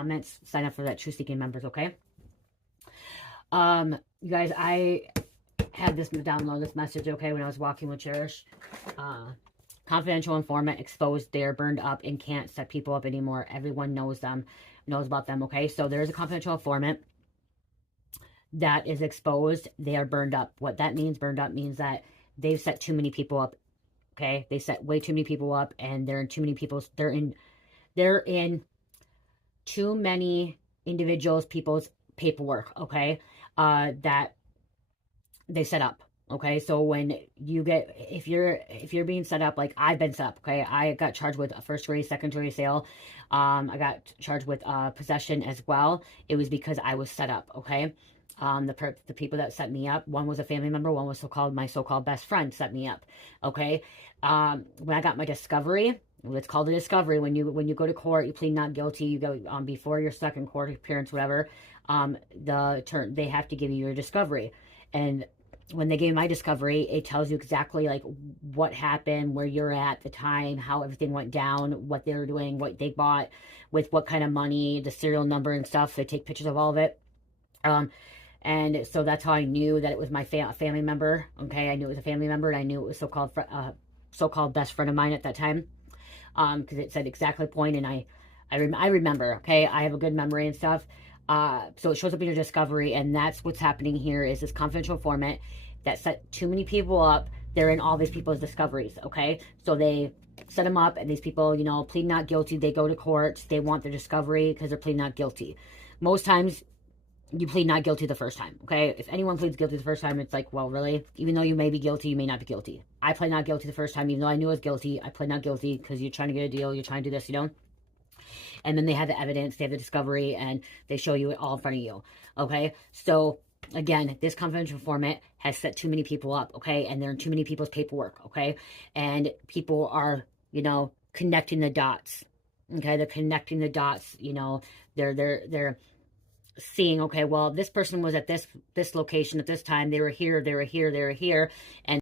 comments, sign up for that True Seeking members, okay? You guys, I had this download this message, okay, when I was walking with Cherish. Confidential informant exposed, they're burned up and can't set people up anymore. Everyone knows about them, okay? So there's a confidential informant that is exposed. They are burned up. What that means, burned up, means that they've set too many people up, okay? They set way too many people up, and they're in too many people's, they're in too many people's paperwork, okay? That they set up. Okay, so when you get, if you're being set up, like I've been set up, okay, I got charged with a first degree, second degree sale. I got charged with possession as well. It was because I was set up, okay. The people that set me up, one was a family member, one was my so-called best friend set me up, okay. When I got my discovery, it's called a discovery. When you go to court, you plead not guilty. You go before your second court appearance, whatever. They have to give you your discovery, and when they gave my discovery, it tells you exactly like what happened, where you're at the time, how everything went down, what they were doing, what they bought, with what kind of money, the serial number and stuff. They take pictures of all of it. And so that's how I knew that it was my family member. Okay, I knew it was a family member, and I knew it was so-called best friend of mine at that time. Because it said exactly point, and I remember. Okay, I have a good memory and stuff. So it shows up in your discovery, and that's what's happening here. Is this confidential informant that set too many people up? They're in all these people's discoveries, okay? So they set them up, and these people, plead not guilty. They go to court. They want their discovery because they're pleading not guilty. Most times, you plead not guilty the first time, okay? If anyone pleads guilty the first time, it's like, well, really? Even though you may be guilty, you may not be guilty. I pled not guilty the first time, even though I knew I was guilty. I pled not guilty because you're trying to get a deal. You're trying to do this, And then they have the evidence, they have the discovery, and they show you it all in front of you, okay? So, again, this confidential informant has set too many people up, okay? And they're in too many people's paperwork, okay? And people are, connecting the dots, okay? They're connecting the dots, they're seeing, okay, well, this person was at this location at this time. They were here, and